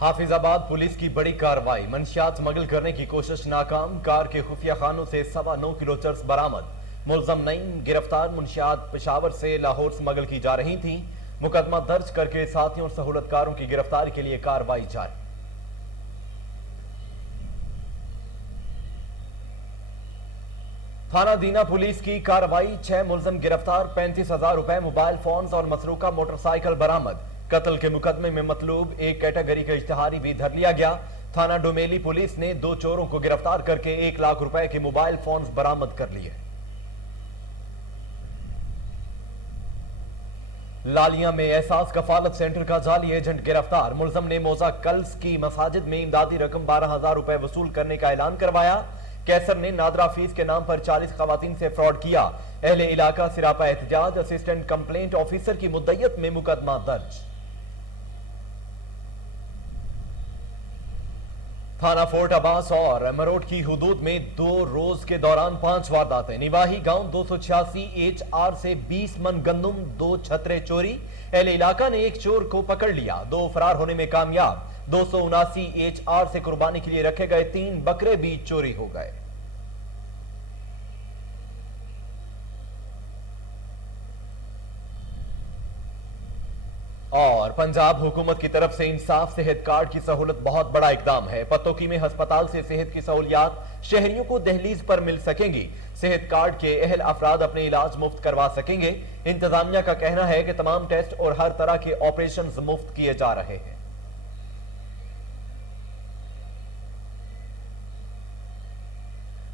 حافظ آباد پولیس کی بڑی کارروائی، منشیات سمگل کرنے کی کوشش ناکام، کار کے خفیہ خانوں سے 9.25 کلو چرس برآمد، ملزم نعیم گرفتار۔ منشیات پشاور سے لاہور سمگل کی جا رہی تھیں، مقدمہ درج کر کے ساتھیوں اور سہولت کاروں کی گرفتاری کے لیے کارروائی جاری۔ تھانہ دینا پولیس کی کارروائی، 6 ملزم گرفتار، 35,000 روپے، موبائل فونز اور مسروقہ موٹر سائیکل برآمد۔ قتل کے مقدمے میں مطلوب ایک کیٹیگری کا اشتہاری بھی دھر لیا گیا۔ تھانہ ڈومیلی پولیس نے 2 چوروں کو گرفتار کر کے 1 لاکھ روپے کے موبائل فونز برآمد کر لیے۔ لالیاں میں احساس کفالت سینٹر کا جعلی ایجنٹ گرفتار، ملزم نے موزہ کلس کی مساجد میں امدادی رقم 12,000 روپے وصول کرنے کا اعلان کروایا۔ کیسر نے نادرہ فیس کے نام پر 40 خواتین سے فراڈ کیا، اہل علاقہ سراپا احتجاج، اسسٹنٹ کمپلینٹ آفیسر کی مدعیت میں مقدمہ درج۔ تھانہ فورٹ عباس اور مروٹ کی حدود میں 2 روز کے دوران 5 وارداتیں، نواحی گاؤں 286 HR سے 20 من گندم، 2 چھترے چوری، اہل علاقہ نے ایک چور کو پکڑ لیا، 2 فرار ہونے میں کامیاب، 279 HR سے قربانی کے لیے رکھے گئے 3 بکرے بھی چوری ہو گئے۔ اور پنجاب حکومت کی طرف سے انصاف صحت کارڈ کی سہولت بہت بڑا اقدام ہے، پتوکی میں ہسپتال سے صحت کی سہولیات شہریوں کو دہلیز پر مل سکیں گی، صحت کارڈ کے اہل افراد اپنے علاج مفت کروا سکیں گے۔ انتظامیہ کا کہنا ہے کہ تمام ٹیسٹ اور ہر طرح کے آپریشنز مفت کیے جا رہے ہیں۔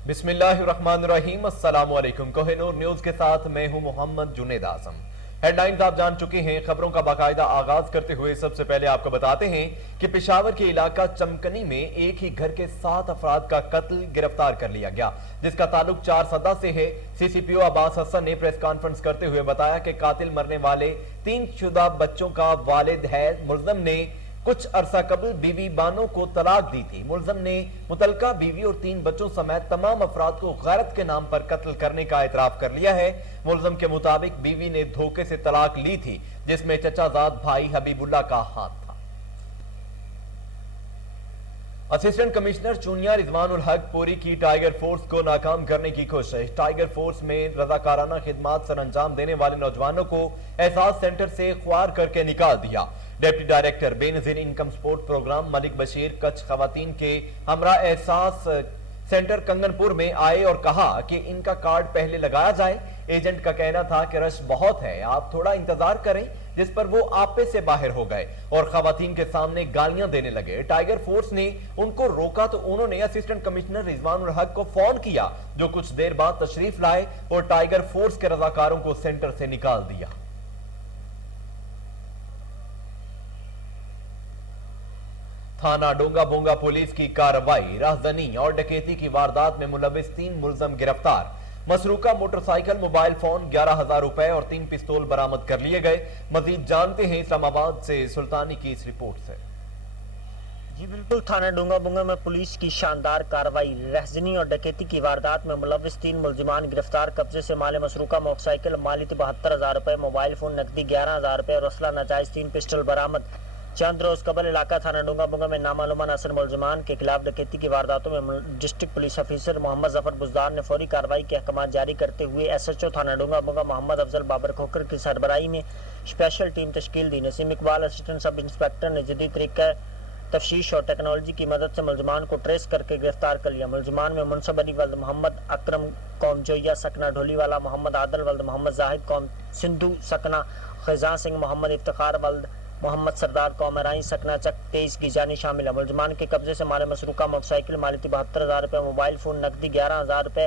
بسم اللہ الرحمن الرحیم، السلام علیکم۔ کوہ نور نیوز کے ساتھ میں ہوں محمد جنید اعظم۔ ہیڈ لائنز آپ جان چکے ہیں، خبروں کا باقاعدہ آغاز کرتے ہوئے سب سے پہلے آپ کو بتاتے ہیں کہ پشاور کے علاقہ چمکنی میں ایک ہی گھر کے 7 افراد کا قتل گرفتار کر لیا گیا، جس کا تعلق 4 سدہ سے ہے۔ CCPO عباس حسن نے پریس کانفرنس کرتے ہوئے بتایا کہ قاتل مرنے والے 3 شدہ بچوں کا والد ہے۔ ملزم نے کچھ عرصہ قبل بیوی بانو کو طلاق دی تھی۔ ملزم نے متعلقہ بیوی اور 3 بچوں سمیت تمام افراد کو غیرت کے نام پر قتل کرنے کا اعتراف کر لیا ہے۔ ملزم کے مطابق بیوی نے دھوکے سے طلاق لی تھی، جس میں چچا زاد بھائی حبیب اللہ کا ہاتھ تھا۔ اسسٹنٹ کمشنر چونیا رضوان الحق پوری کی ٹائیگر فورس کو ناکام کرنے کی کوشش۔ ٹائیگر فورس میں رضاکارانہ خدمات سر انجام دینے والے نوجوانوں کو احساس سینٹر سے خوار کر کے نکال دیا۔ ڈپٹی ڈائریکٹر بے نظیر انکم سپورٹ پروگرام ملک بشیر کچھ خواتین کے ہمراہ احساس سینٹر کنگن پور میں آئے اور کہا کہ ان کا کارڈ پہلے لگایا جائے۔ ایجنٹ کا کہنا تھا کہ رش بہت ہے، آپ تھوڑا انتظار کریں، جس پر وہ آپے سے باہر ہو گئے اور خواتین کے سامنے گالیاں دینے لگے۔ ٹائیگر فورس نے ان کو روکا تو انہوں نے اسسٹنٹ کمشنر رضوان الحق کو فون کیا، جو کچھ دیر بعد تشریف لائے اور ٹائیگر فورس کے رضاکاروں کو سینٹر سے نکال دیا۔ تھانہ ڈونگا بونگا پولیس کی کارروائی، رہزنی اور ڈکیتی کی واردات میں ملوث 3 ملزم گرفتار، مسروقہ موٹر سائیکل، موبائل فون، 11,000 روپے اور 3 پستول برآمد کر لیے گئے۔ مزید جانتے ہیں اسلام آباد سے سلطانی کی اس رپورٹ سے۔ جی بالکل، تھانہ ڈونگا بونگا میں پولیس کی شاندار کارروائی، رہزنی اور ڈکیتی کی واردات میں ملوث 3 ملزمان گرفتار، قبضے سے مال مسروقہ موٹر سائیکل، مالیت 72,000 روپے، موبائل فون، نقدی 11,000 روپے اور اسلحہ ناجائز 3 پسٹل برآمد۔ چند روز قبل علاقہ تھانہ ڈونگا بونگا میں نامعلوم عناصر ملزمان کے خلاف ڈکیتی کی وارداتوں میں ڈسٹرکٹ پولیس آفیسر محمد ظفر بزدار نے فوری کارروائی کے احکامات جاری کرتے ہوئے SHO تھانہ ڈونگا بونگا محمد افضل بابر کھوکر کی سربراہی میں اسپیشل ٹیم تشکیل دی۔ نسیم اقبال اسسٹنٹ سب انسپکٹر نے جدید طریقہ تفتیش اور ٹیکنالوجی کی مدد سے ملزمان کو ٹریس کر کے گرفتار کر لیا۔ ملزمان میں منصب علی ولد محمد اکرم قوم جویا سکنہ ڈھولی والا، محمد عادل ولد محمد زاہد قوم سندھو سکنہ، خزاں سنگھ محمد افتخار ولد محمد سردار قوم رائن سکنہ چک 23 کی جانی شامل ہے۔ ملزمان کے قبضے سے مال مسروقہ موٹر سائیکل، مالیت 72,000 روپے، موبائل فون، نقدی 11,000 روپے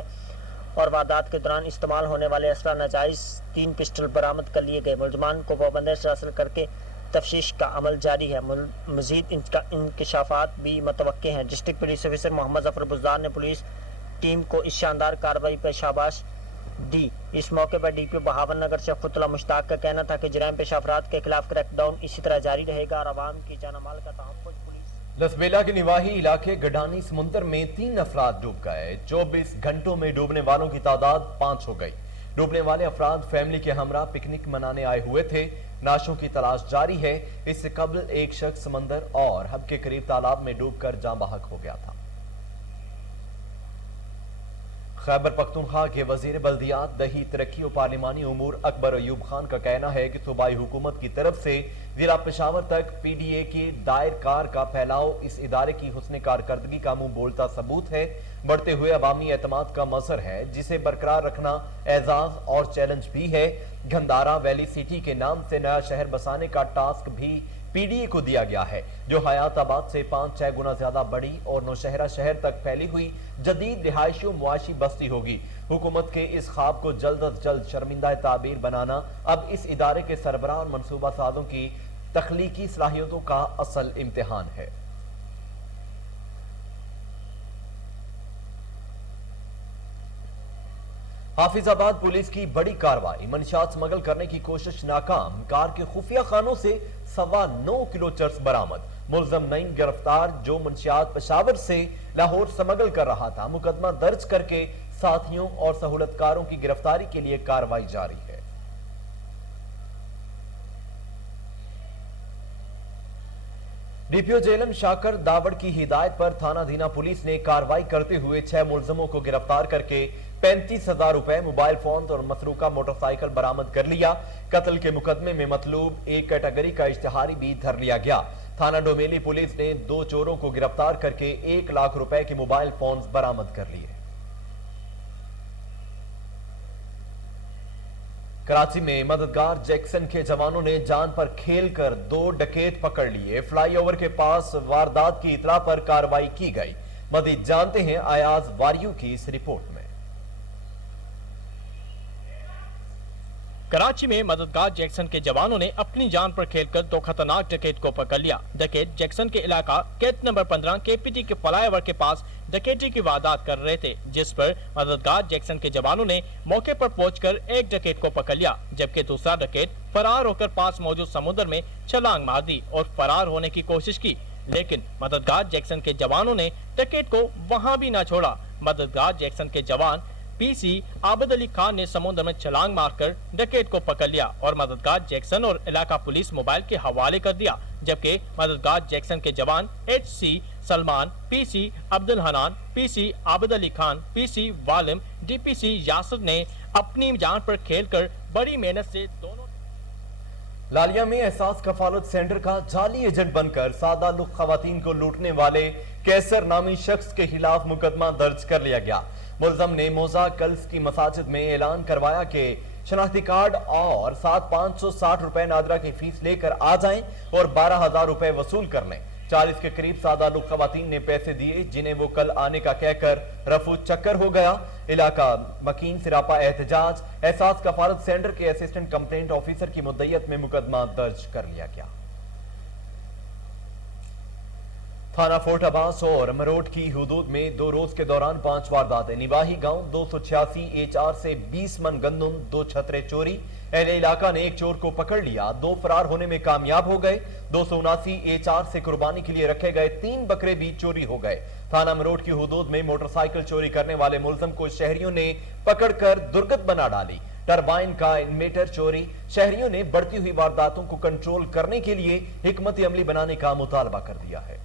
اور واردات کے دوران استعمال ہونے والے اسلحہ ناجائز 3 پسٹل برآمد کر لیے گئے۔ ملزمان کو پابندی سے حاصل کر کے تفتیش کا عمل جاری ہے۔ مزید انکشافات بھی متوقع ہیں۔ ڈسٹرکٹ پولیس آفیسر محمد ظفر بزدار نے پولیس ٹیم کو اس شاندار کارروائی پر شاباش دی۔ اس موقع پر DPO بہاون نگر سے خطلہ مشتاق کا کہنا تھا کہ جرائم پیشہ افراد کے خلاف کریک ڈاؤن اسی طرح جاری رہے گا اور عوام کی جان و مال کا تحفظ پولیس۔ لسبیلا کے نواحی علاقے گڈھانی سمندر میں 3 افراد ڈوب گئے، 24 گھنٹوں میں ڈوبنے والوں کی تعداد 5 ہو گئی۔ ڈوبنے والے افراد فیملی کے ہمراہ پکنک منانے آئے ہوئے تھے۔ نعشوں کی تلاش جاری ہے۔ اس سے قبل ایک شخص سمندر اور حب کے قریب تالاب میں ڈوب کر جاں بحق ہو گیا تھا۔ خیبر پختونخوا کے وزیر بلدیات، دیہی ترقی و پارلیمانی امور اکبر ایوب خان کا کہنا ہے کہ صوبائی حکومت کی طرف سے ضلع پشاور تک پی ڈی اے کی دائر کار کا پھیلاؤ اس ادارے کی حسن کارکردگی کا منہ بولتا ثبوت ہے، بڑھتے ہوئے عوامی اعتماد کا مظہر ہے، جسے برقرار رکھنا اعزاز اور چیلنج بھی ہے۔ گھندارا ویلی سٹی کے نام سے نیا شہر بسانے کا ٹاسک بھی پی ڈی اے کو دیا گیا ہے، جو حیات آباد سے 5-6 گنا زیادہ بڑی اور نوشہرہ شہر تک پھیلی ہوئی جدید رہائشی و معاشی بستی ہوگی۔ حکومت کے اس خواب کو جلد از جلد شرمندہ تعبیر بنانا اب اس ادارے کے سربراہ اور منصوبہ سازوں کی تخلیقی صلاحیتوں کا اصل امتحان ہے۔ حافظ آباد پولیس کی بڑی کارروائی، منشیات سمگل کرنے کی کوشش ناکام، کار کے خفیہ خانوں سے 9.25 کلو چرس برآمد، ملزم نعیم گرفتار جو منشیات پشاور سے لاہور سمگل کر رہا تھا، مقدمہ درج کر کے ساتھیوں اور سہولت کاروں کی گرفتاری کے لیے کارروائی جاری ہے۔ ڈی پی او جیلم شاکر داوڑ کی ہدایت پر تھانہ دھینا پولیس نے کارروائی کرتے ہوئے 6 ملزموں کو گرفتار کر کے 35,000 روپے، موبائل فون اور مسروقہ موٹر سائیکل برآمد کر لیا۔ قتل کے مقدمے میں مطلوب ایک کیٹیگری کا اشتہاری بھی دھر لیا گیا۔ تھانہ ڈومیلی پولیس نے 2 چوروں کو گرفتار کر کے 1 لاکھ روپے کے موبائل فونز برآمد کر لیے۔ کراچی میں مددگار جیکسن کے جوانوں نے جان پر کھیل کر 2 ڈکیت پکڑ لیے۔ فلائی اوور کے پاس واردات کی اطلاع پر کارروائی کی گئی۔ مزید جانتے ہیں ایاز واریو کی اس رپورٹ میں۔ کراچی میں مددگار جیکسن کے جوانوں نے اپنی جان پر کھیل کر 2 خطرناک ڈکیت کو پکڑ لیا۔ ڈکیت جیکسن کے علاقہ کیت نمبر 15 کے پی ٹی کے فلائی اوور کے پاس ڈکیتی کی واردات کر رہے تھے، جس پر مددگار جیکسن کے جوانوں نے موقع پر پہنچ کر ایک ڈکیت کو پکڑ لیا، جبکہ دوسرا ڈکیت فرار ہو کر پاس موجود سمندر میں چھلانگ مار دی اور فرار ہونے کی کوشش کی، لیکن مددگار جیکسن کے جوانوں نے ڈکیت کو وہاں بھی نہ چھوڑا۔ مددگار جیکسن کے جوان پی سی عابد علی خان نے سمندر میں چھلانگ مار کر ڈکیت کو پکڑ لیا اور مددگار جیکسن اور علاقہ پولیس موبائل کے حوالے کر دیا، جبکہ مددگار جیکسن کے جوان ایچ سی سلمان، پی سی عبد الحنان، پی سی عابد علی خان، پی سی والم، ڈی پی سی یاسر نے اپنی جان پر کھیل کر بڑی محنت سے دونوں لالیہ میں احساس کفالت سینٹر کا جعلی ایجنٹ بن کر سادہ لوگ خواتین کو لوٹنے والے کیسر نامی شخص کے خلاف مقدمہ درج کر لیا گیا۔ ملزم نے موزہ کلف کی مساجد میں اعلان کروایا کہ شناختی کارڈ اور 560 روپے نادرہ کی فیس لے کر آ جائیں اور 12,000 روپے وصول کر لیں۔ 40 کے قریب سادہ لوگ خواتین نے پیسے دیے، جنہیں وہ کل آنے کا کہہ کر رفو چکر ہو گیا۔ علاقہ مکین سراپا احتجاج احساس کفالت سینٹر کے اسسٹنٹ کمپلینٹ آفیسر کی مدعیت میں مقدمہ درج کر لیا گیا۔ تھانہ فورٹ عباس اور مروٹ کی حدود میں 2 روز کے دوران 5 وارداتیں، نواحی گاؤں 286 ایچ آر سے 20 من گندم، 2 چھترے چوری۔ اہل علاقہ نے ایک چور کو پکڑ لیا، 2 فرار ہونے میں کامیاب ہو گئے۔ 279 ایچ آر سے قربانی کے لیے رکھے گئے 3 بکرے بھی چوری ہو گئے۔ تھانہ مروٹ کی حدود میں موٹر سائیکل چوری کرنے والے ملزم کو شہریوں نے پکڑ کر درگت بنا ڈالی۔ ٹربائن کا انویٹر چوری، شہریوں نے بڑھتی ہوئی وارداتوں کو کنٹرول کرنے کے لیے حکمت عملی بنانے کا مطالبہ کر دیا ہے۔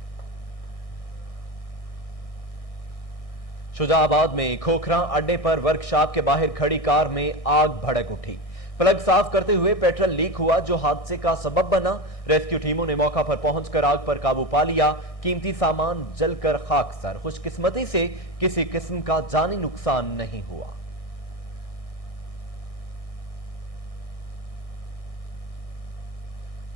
شجاع آباد میں کھوکھراں اڈے پر ورکشاپ کے باہر کھڑی کار میں آگ بھڑک اٹھی، پلگ صاف کرتے ہوئے پیٹرول لیک ہوا جو حادثے کا سبب بنا۔ ریسکیو ٹیموں نے موقع پر پہنچ کر آگ پر قابو پا لیا، قیمتی سامان جل کر خاکسار، خوش قسمتی سے کسی قسم کا جانی نقصان نہیں ہوا۔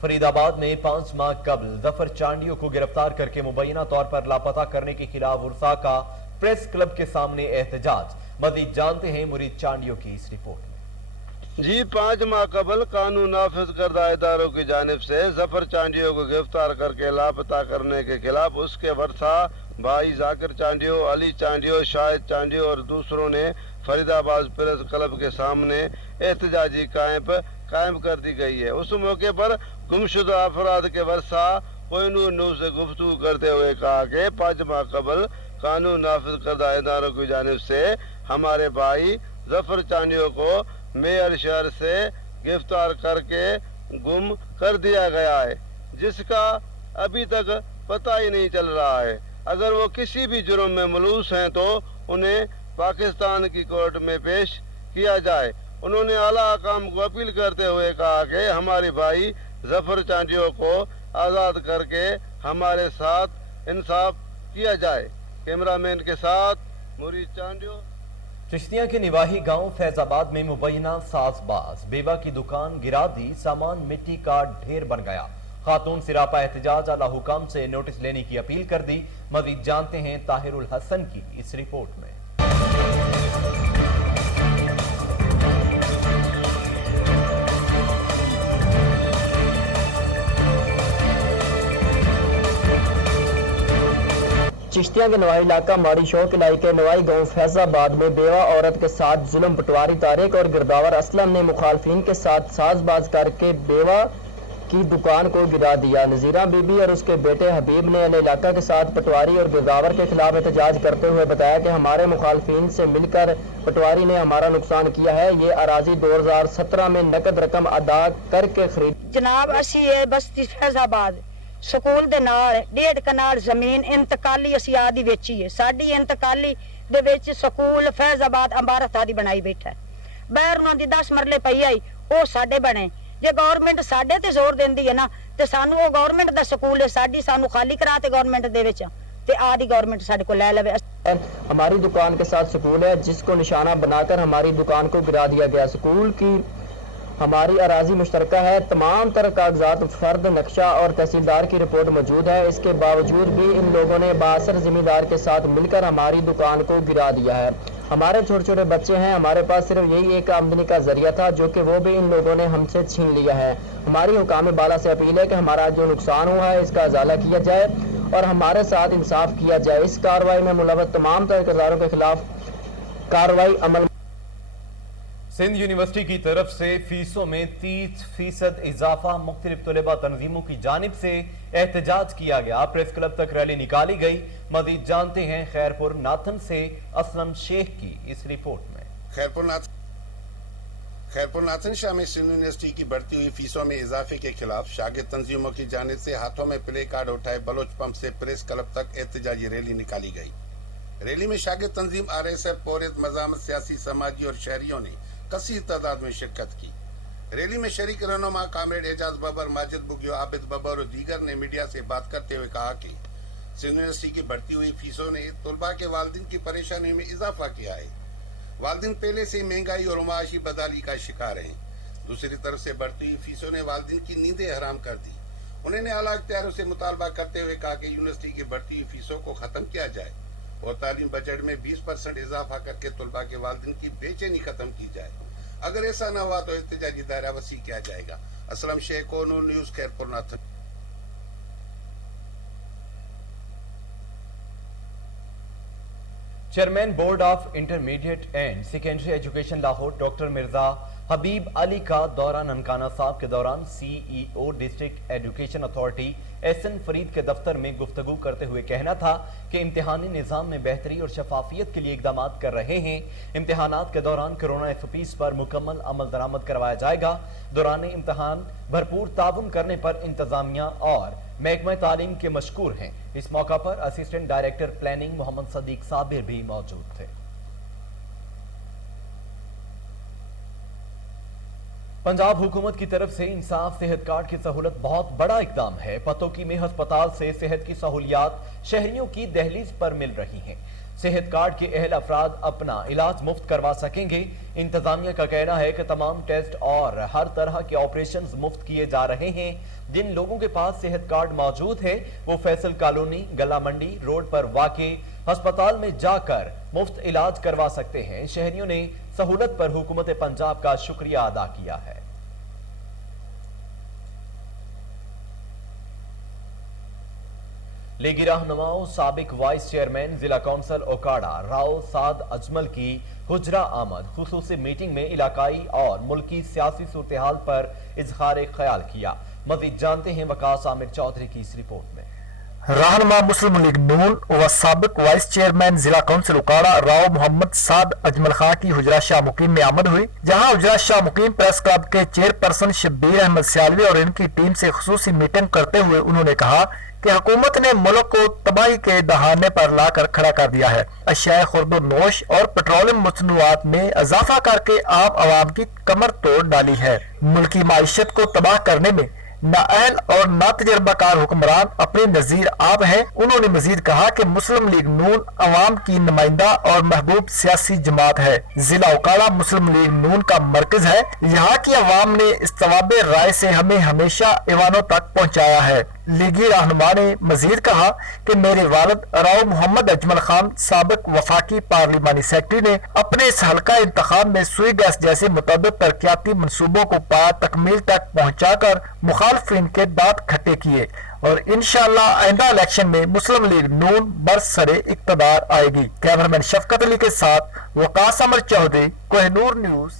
فرید آباد میں 5 ماہ قبل ظفر چانڈیو کو گرفتار کر کے مبینہ طور پر لاپتہ کرنے کے خلاف ورثاء کا پریس کلب کے سامنے احتجاج۔ مزید جانتے ہیں مرید چانڈیو کی اس رپورٹ میں۔ جی 5 ماہ قبل قانون نافذ کردہ اداروں کی جانب سے ظفر چانڈیو کو گرفتار کر کے لاپتہ کرنے کے خلاف اس کے ورثاء بھائی ذاکر چانڈیو، علی چانڈیو، شاہد چانڈیو اور دوسروں نے فرید آباد پریس کلب کے سامنے احتجاجی قائم کر دی گئی ہے۔ اس موقع پر گمشدہ افراد کے ورثاء کوہنور نیوز سے گفتگو کرتے ہوئے کہا کہ 5 ماہ قبل قانون نافذ کردہ اداروں کی جانب سے ہمارے بھائی ظفر چانڈیو کو میئر شہر سے گرفتار کر کے गुम कर दिया गया है, जिसका अभी तक पता ही नहीं चल रहा है। अगर वो किसी भी जुर्म में मुलूस हैं तो उन्हें पाकिस्तान की कोर्ट में पेश किया जाए। उन्होंने आला हकाम को अपील करते हुए कहा कि हमारे भाई जफर चांडियो को आज़ाद करके हमारे साथ इंसाफ किया जाए। कैमरामैन के साथ मुरीद चांडियो। चिश्तिया के निवाही गांव फैजाबाद में मुबैना साजबाज बेवा की दुकान गिरा दी, सामान मिट्टी का ढेर बन गया। खातून सिरापा एहतजाज आला हुकाम से नोटिस लेने की अपील कर दी। मजीद जानते हैं ताहिरुल हसन की इस रिपोर्ट में। चिश्तिया के नवाई इलाका माड़ी शौक इलाके नवाई गांव फैजाबाद में बेवा औरत के साथ जुल्म पटवारी तारिक और गिरदावर असलम ने मुखालफिन के साथ साजबाज करके बेवा की दुकान को गिरा दिया। नजीरा बीबी और उसके बेटे हबीब ने अहले इलाका के साथ पटवारी और गिरदावर के खिलाफ एहतजाज करते हुए बताया कि हमारे मुखालफिन से मिलकर पटवारी ने हमारा नुकसान किया है। ये अराजी 2017 में नकद रकम अदा करके खरीद। जनाब असी है बस्ती फैजाबाद ਸਕੂਲ ਦੇ ਨਾਲ 1.5 ਕਨਾਲ ਜ਼ਮੀਨ ਇੰਤਕਾਲੀ ਅਸੀਂ ਆਦੀ ਵੇਚੀ ਹੈ। ਸਾਡੀ ਇੰਤਕਾਲੀ ਦੇ ਵਿੱਚ ਸਕੂਲ ਫੈਜ਼ਾਬਾਦ ਅੰਬਾਰਤ ਆਦੀ ਬਣਾਈ ਬੈਠਾ ਹੈ। ਬਾਹਰ ਉਹਨਾਂ ਦੀ 10 ਮਰਲੇ ਪਈ ਆਈ ਉਹ ਸਾਡੇ ਬਣੇ। ਜੇ ਗਵਰਨਮੈਂਟ ਸਾਡੇ ਤੇ ਜ਼ੋਰ ਦਿੰਦੀ ਹੈ ਨਾ ਤੇ ਸਾਨੂੰ ਉਹ ਗਵਰਨਮੈਂਟ ਦਾ ਸਕੂਲ ਹੈ ਸਾਡੀ ਸਾਨੂੰ ਖਾਲੀ ਕਰਾ ਤੇ ਗਵਰਨਮੈਂਟ ਦੇ ਵਿੱਚ ਤੇ ਆਦੀ गवर्नमेंट ਸਾਡੇ ਕੋਲ ਲੈ लवे। हमारी दुकान के साथ स्कूल है जिसको निशाना बनाकर हमारी दुकान को गिरा दिया गया। स्कूल की हमारी अराजी मुश्तरका है। तमाम तरह कागजात, फर्द, नक्शा और तहसीलदार की रिपोर्ट मौजूद है। इसके बावजूद भी इन लोगों ने बासर जिम्मेदार के साथ मिलकर हमारी दुकान को गिरा दिया है। हमारे छोटे छोटे बच्चे हैं, हमारे पास सिर्फ यही एक आमदनी का जरिया था जो कि वो भी इन लोगों ने हमसे छीन लिया है। हमारी हुकाम बाला से अपील है कि हमारा जो नुकसान हुआ है इसका अजाला किया जाए और हमारे साथ इंसाफ किया जाए। इस कार्रवाई में मुलव्वस तमाम तहरीकदारों के खिलाफ कार्रवाई अमल। सिंध यूनिवर्सिटी की तरफ से फीसों में 30% इजाफा, मुख्तलिफ तलबा तंजीमों की जानिब से एहतजाज किया गया। प्रेस क्लब तक रैली निकाली गई। मजीद जानते हैं खैरपुर नाथन से असलम शेख की इस रिपोर्ट में। खैरपुर नाथन शाह में सिंध यूनिवर्सिटी की बढ़ती हुई फीसों में इजाफे के खिलाफ शागिर्द तंजीमों की जानिब से हाथों में प्ले कार्ड उठाए बलोच पंप से प्रेस क्लब तक एहतजाजी रैली निकाली गई। रैली में शागिर्द तंजीम RSF, पोरित, मज़ामत, सियासी, समाजी और शहरियों ने कसीर तादाद में शिरकत की। रैली में शरीक रहनुमा कामरेड एजाज बबर, माजिद बुगियो, आबिद बबर और दीगर ने मीडिया से बात करते हुए कहा कि सिंध यूनिवर्सिटी की बढ़ती हुई फीसों ने तलबा के वालिदैन की परेशानियों में इजाफा किया है। वालिदैन पहले से महंगाई और माशी बदहाली का शिकार हैं। दूसरी तरफ से बढ़ती हुई फीसों ने वालिदैन की नींदें हराम कर दी। उन्होंने आला इख्तियारों से मुतालबा करते हुए कहा कि यूनिवर्सिटी की बढ़ती हुई फीसों को खत्म किया जाए और तालीम बजट में 20% इजाफा करके तलबा के वालिदैन की बेचैनी खत्म की जाए। अगर ऐसा न हुआ तो एहतजाजी दायरा वसी किया जाएगा। Aslam Shaikh, Noor news, Khairpur Nathan. Chairman board of intermediate and secondary education Lahore doctor Mirza Habib Ali का दौरा ननकाना साहब के दौरान CEO district education authority SN Farid के दफ्तर में गुफ्तगू करते हुए कहना था कि इम्तिहानी निज़ाम में बेहतरी और शफाफियत के लिए इकदाम कर रहे हैं। इम्तिहानात के दौरान कोरोना SOPs पर मुकम्मल अमल दरामद करवाया जाएगा। दौरान इम्तिहान भरपूर ताउन करने पर इंतजामिया और महकमा तालीम के मशकूर हैं। इस मौका पर assistant director planning Mohammad Sadiq Sabir भी मौजूद थे। पंजाब हुकूमत की तरफ से इंसाफ सेहत कार्ड की सहूलत बहुत बड़ा इकदाम है। पतोकी में अस्पताल से सेहत की सहूलियात शहरियों की दहलीज पर मिल रही हैं। सेहत कार्ड के अहल अफराद अपना इलाज मुफ्त करवा सकेंगे। इंतजामिया का कहना है कि तमाम टेस्ट और हर तरह के ऑपरेशंस मुफ्त किए जा रहे हैं। जिन लोगों के पास सेहत कार्ड मौजूद है वो फैसल कॉलोनी, गला मंडी रोड पर वाक़े अस्पताल में जाकर मुफ्त इलाज करवा सकते हैं। शहरियों ने सहूलत पर हुकूमत पंजाब का शुक्रिया अदा किया है। लीगी रहनुमाओं साबिक वाइस चेयरमैन जिला कौंसल ओकाड़ा राव साद अजमल की हुजरा आमद खुसूसी मीटिंग में इलाकाई और मुल्की सियासी सूरत-ए-हाल पर इजहार ख्याल किया। मजीद जानते हैं वकास आमिर चौधरी की इस रिपोर्ट में। रहनुमा मुस्लिम लीग नून व साबिक वाइस चेयरमैन जिला काउंसिल उकाड़ा राव मोहम्मद साद अजमल खां की हुजरा शाह मुकीम में आमद हुई, जहां हुजरा शाह मुकीम प्रेस क्लब के चेयरपर्सन शब्बीर अहमद सियालवी और इनकी टीम से खुसूसी मीटिंग करते हुए उन्होंने कहा कि हुकूमत ने मुल्क को तबाही के दहाने पर लाकर खड़ा कर दिया है। अशियाए खुर्दोनोश और पेट्रोलियम मसनूआत में इजाफा करके आम आवाम की कमर तोड़ डाली है। मुल्की माइशत को तबाह करने में नाअहल और ना तजर्बाकार हुक्मरान अपने नजीर आब हैं। उन्होंने मजीद कहा कि मुस्लिम लीग नून अवाम की नुमाइंदा और महबूब सियासी जमात है। जिला उकाड़ा मुस्लिम लीग नून का मरकज है। यहाँ की अवाम ने इस्तवाब राय से हमें हमेशा ईवानों तक पहुँचाया है। लीगी रहनुमा ने मजीद कहा कि मेरे वालिद राव मोहम्मद अजमल खान साबिक वफाकी पार्लिमानी सेक्रेटरी ने अपने इस हल्का इंतखाब में सुई गैस जैसे मुतअद्दिद तरक्याती मनसूबों को पा तकमील तक पहुँचाकर मुखालफिन के दांत खट्टे किए और इंशाअल्लाह आइंदा इलेक्शन में मुस्लिम लीग नून बरसरे इक्तदार आएगी। कैमरामैन शफकत अली के साथ वकास अमर चौधरी, कोहिनूर न्यूज।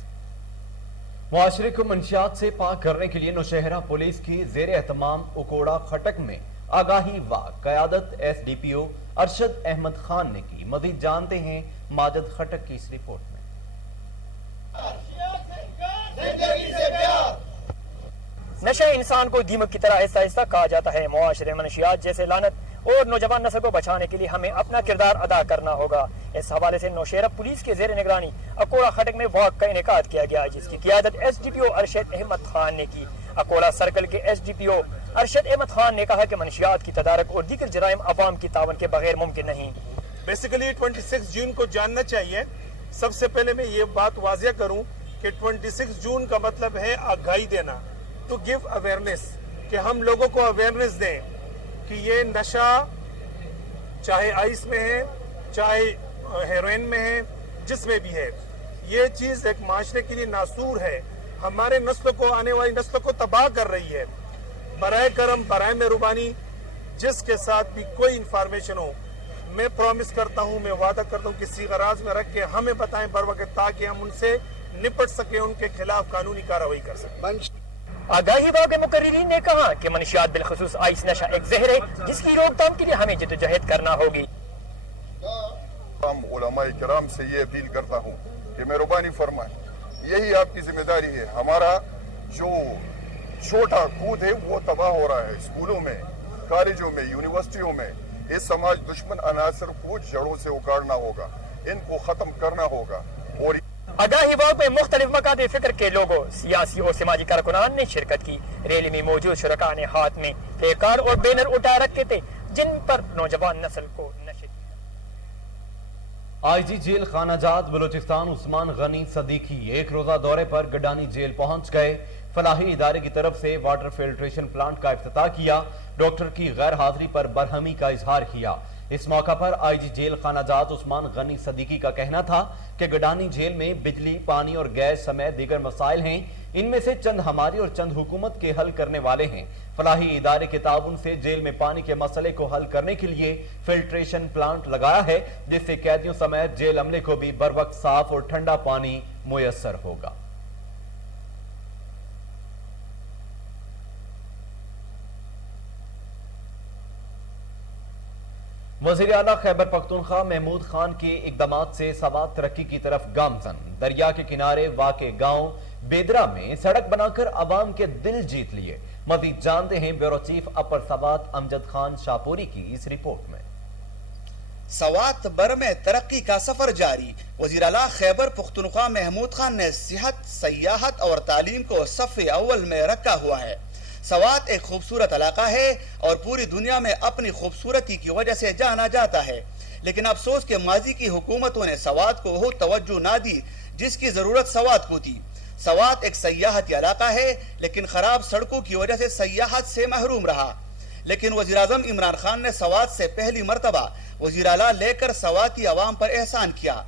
मुआशरे को मंशियात से पाक करने के लिए नौशहरा पुलिस की जेर एहतमाम उकोड़ा खटक में आगाही व क़यादत SDPO अरशद अहमद खान ने की। मजीद जानते हैं माजिद खटक की इस रिपोर्ट में। नशा इंसान को दीमक की तरह आहिस्ता आहिस्ता कहा जाता है। मुआशरे मनशियात जैसे लानत और नौजवान नस्ल को बचाने के लिए हमें अपना किरदार अदा करना होगा। इस हवाले से नौशहरा पुलिस के जेर निगरानी अकोड़ा खटक में वॉक का इनेकाद किया गया, जिसकी क़यादत SDPO अरशद अहमद खान ने की। अकोड़ा सर्कल के SDPO अरशद अहमद खान ने कहा कि मनशियात की तदारक और दीगर जराइम अवाम की तावन के बगैर मुमकिन नहीं। बेसिकली 26 जून को जानना चाहिए। सबसे पहले मैं ये बात वाजिया करूं कि 26 जून का मतलब है आगाही देना, टू गिव अवेयरनेस, कि हम लोगों को अवेयरनेस दें कि ये नशा चाहे आइस में है, चाहे हेरोइन में है, जिसमें भी है, ये चीज एक माशरे के लिए नासूर है। हमारे नस्लों को, आने वाली नस्लों को तबाह कर रही है। बराए करम, बराए मेहरबानी, जिसके साथ भी कोई इंफॉर्मेशन हो, मैं प्रॉमिस करता हूँ, मैं वादा करता हूँ किसी गराज में रख के हमें बताएं बर वक्त, ताकि हम उनसे निपट सके, उनके खिलाफ कानूनी कार्रवाई कर सकें। आगाही बाग के मुकर्रिरीन ने कहा कि मनशियात बिलखुसूस आइस नशा एक जहर है, जिसकी रोकथाम के लिए हमें जद्दोजहद करना होगी। उलमाए किराम से ये अपील करता हूँ कि मेहरबानी फरमाएं, यही आपकी जिम्मेदारी है। हमारा जो छोटा कूद है वो तबाह हो रहा है। स्कूलों में, कॉलेजों में, यूनिवर्सिटियों में इस समाज दुश्मन अनासर को जड़ों से उखाड़ना होगा, इनको खत्म करना होगा। और आगाही बाग में मुख्तलिफ मकादे फिक्र के लोगों, सियासी और समाजी कारकुनान ने शिरकत की। रैली में मौजूद शुरका ने हाथ में प्ले कार्ड और बैनर उठा रखे थे, जिन पर नौजवान नस्ल को नशे IG जेल खानाजात बलूचिस्तान उस्मान गनी सदीकी एक रोजा दौरे पर गडानी जेल पहुंच गए। फलाही इदारे की तरफ से वाटर फिल्ट्रेशन प्लांट का इफ्तिताह किया। डॉक्टर की गैर हाजिरी पर बरहमी का इजहार किया। इस मौका पर IG जेल खानाजात उस्मान गनी सदीकी का कहना था कि गडानी जेल में बिजली, पानी और गैस समेत दीगर मसाइल हैं। इनमें से चंद हमारी और चंद हुकूमत के हल करने वाले हैं। फलाही इदारे के ताउन से जेल में पानी के मसले को हल करने के लिए फिल्ट्रेशन प्लांट लगाया है, जिससे कैदियों समेत जेल अमले को भी बर वक्त साफ और ठंडा पानी मुयस्सर होगा। वज़ीर आला खैबर पख्तूनख्वा महमूद खान के इकदामात से सवात तरक्की की तरफ गामजन। दरिया के किनारे वाक़े गांव बेदरा में सड़क बनाकर अवाम के दिल जीत लिए। मज़ीद जानते हैं ब्यूरो चीफ अपर सवात अमजद खान शाहपुरी की इस रिपोर्ट में। सवात बर में तरक्की का सफर जारी। वज़ीर आला खैबर पख्तूनख्वा महमूद खान ने सेहत, सयाहत और तालीम को सफ़े अव्वल में रखा हुआ है। सवात एक खूबसूरत इलाका है और पूरी दुनिया में अपनी खूबसूरती की वजह से जाना जाता है, लेकिन अफसोस के माजी की हुकूमतों ने सवात को वो तवज्जो ना दी जिसकी जरूरत सवात को थी। सवात एक सयाहती इलाका है, लेकिन खराब सड़कों की वजह से सयाहत से महरूम रहा। लेकिन वज़ीर आज़म इमरान खान ने सवात से पहली मरतबा वज़ीर आला लेकर सवाती अवाम पर एहसान किया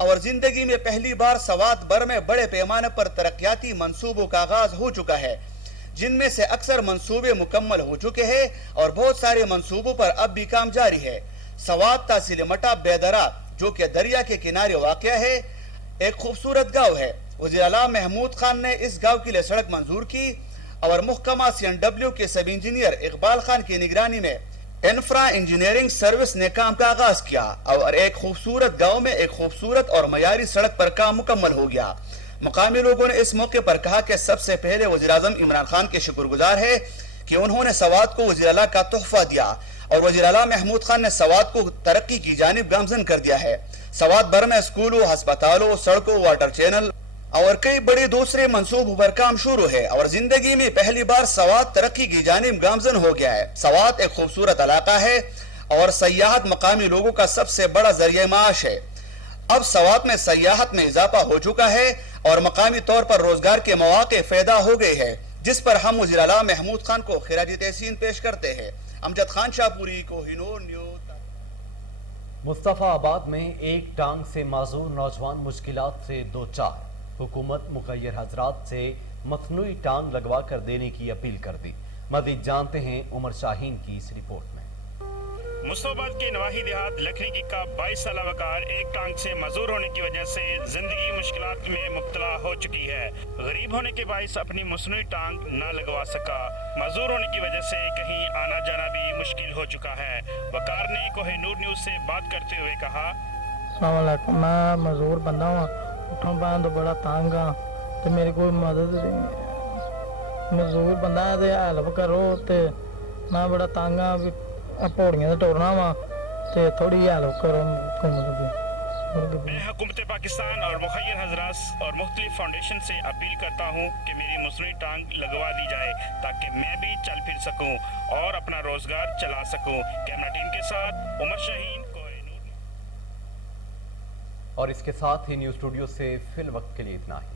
और जिंदगी में पहली बार सवात बर में बड़े पैमाने पर तरक्याती मंसूबों का आगाज हो चुका है, जिनमें से अक्सर मंसूबे मुकम्मल हो चुके हैं और बहुत सारे मंसूबों पर अब भी काम जारी है। सवात तहसील मटा बेदरा, जो कि दरिया के किनारे वाक़या है, एक खूबसूरत गांव है। वज़ीर आला महमूद खान ने इस गांव के लिए सड़क मंजूर की और मुहकमा CNW के सब इंजीनियर इकबाल खान की निगरानी में इंफ्रा इंजीनियरिंग सर्विस ने काम का आगाज किया और एक खूबसूरत गांव में एक खूबसूरत और मयारी सड़क पर काम मुकम्मल हो गया। मकामी लोगों ने इस मौके पर कहा कि सबसे पहले वज़ीर-ए-आज़म इमरान खान के शुक्रगुजार है कि उन्होंने सवात को वज़ीर आला का तोहफा दिया और वज़ीर आला महमूद खान ने सवात को तरक्की की जानिब गामजन कर दिया है। सवात भर में स्कूलों, अस्पतालों, सड़कों, वाटर चैनल और कई बड़े दूसरे मंसूबों पर काम शुरू है और जिंदगी में पहली बार सवात तरक्की की जानिब गामजन हो गया है। सवात एक खूबसूरत इलाका है और सयाहत मकामी लोगों का सबसे बड़ा जरिया माश है। अब सवात में सयाहत में इजाफा हो चुका है और मकामी तौर पर रोजगार के मौके पैदा हो गए हैं, जिस पर हम वज़ीर आला महमूद खान को खिराज तहसीन पेश करते हैं। अमजद खान शाहपुरी, कोहिनूर न्यूज़। मुस्तफाबाद में एक टांग से माजूर नौजवान मुश्किलात से दो चार। हुकूमत मुखय्यर हजरात से मसनूई टांग लगवा कर देने की अपील कर दी। मज़ीद जानते हैं उमर शाहीन की इस रिपोर्ट में। मुस्तफाबाद के नवाही देहात लखरीकी का 22 साल वकार एक टांग से मजूर होने की वजह से जिंदगी मुश्किलात में मुब्तला हो चुकी है। गरीब होने के बाइस अपनी मसनूई टांग न लगवा सका। मजूर होने की वजह से कहीं आना जाना भी मुश्किल हो चुका है। वकार ने कोहिनूर न्यूज़ से बात करते हुए कहा, अस्सलाम वालेकुम, मैं मजूर बंदा हूँ, उठों पैन तो बड़ा तंग हाँ, तो मेरी कोई मदद मजूर बंदा है, हेल्प करो। तो मैं बड़ा तंग हाँ, पौड़ियां से टोरना वा, तो थोड़ी हेल्प करो मैं हुकूमत पाकिस्तान और मुखय्यर हजरात और मुख्तलिफ फाउंडेशन से अपील करता हूँ कि मेरी मसनूई टांग लगवा दी जाए ताकि मैं भी चल फिर सकूँ और अपना रोजगार चला सकूँ। कैमरा टीम के साथ उमर शाहीन, कोहिनूर। और इसके साथ ही न्यूज़ स्टूडियो से फिल वक्त के लिए इतना ही।